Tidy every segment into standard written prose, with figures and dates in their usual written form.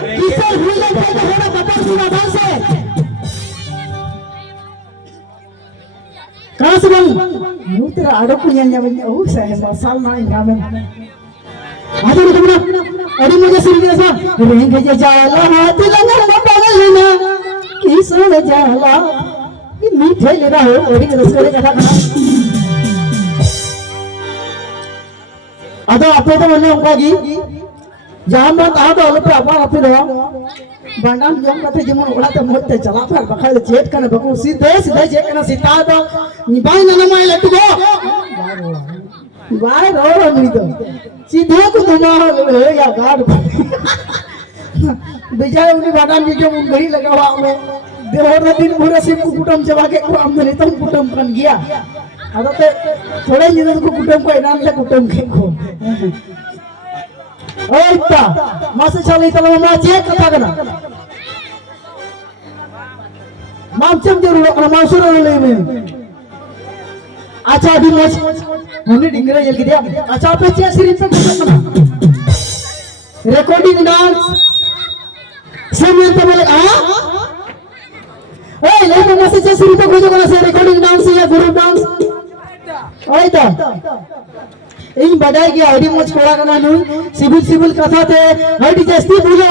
kisser भूल गए तो होना बता सुना दास है कहां से बन यू तेरा आड़ो पुण्य ने ओ सह मसाल ना इंगा में आजा तुमरा अरे मुझे सुन के सा रेंग जे जाला हाथ लगा बगल ना किसर जाला ये मीठे ले रहा हो और ये रसगुल्ले का था अदो आपे तो मने उनकागी जहां बात आ तो अलपे आपा आपे दवा बांडाम जम कते जेमन ओड़ा ते मोते चला पर बखा चेट कने बकु सीधे सीधे जे कने सीता तो निबाई न नमाय लटको बाय रो नहीं तो सीधे को तुमा हो या गाड बेचारे उन्हें बांडाम जो उन घड़ी लगावा में देवर दिन पूरे सिम कुटुंब चबा के को आमदनी तो कुटुंब बन गया अदते थोड़े दिन को कुटुंब को इनाम ले कुटुंब के को ओए इत्ता मासे चले तला मा जे कथा कना माम चम जरूर मासुर ले में अच्छा अभी मच हमने डिंगरे जल के दिया अच्छा पे चे सीरीज पे कना रिकॉर्डिंग डांस सेमियर पे बोले हां ओए ले ममा से चे सीरीज पे खोजो कना से रिकॉर्डिंग डांस या ग्रुप डांस ओए ता इन बडाई की आईडी मोच कोड़ा करना नु सिविल सिविल कथा थे आईडी जस्ती पूजा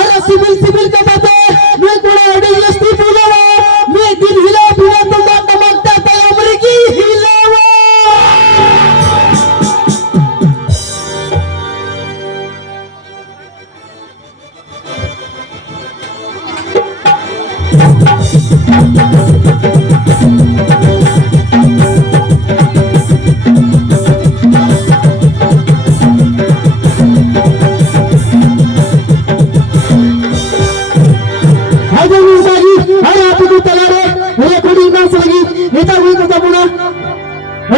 अरे सिविल कथा थे मैं कोड़ा आईडी जस्ती पूजा मैं दिल हिला बिना तुमका टमकता था अमरीकी हिलावा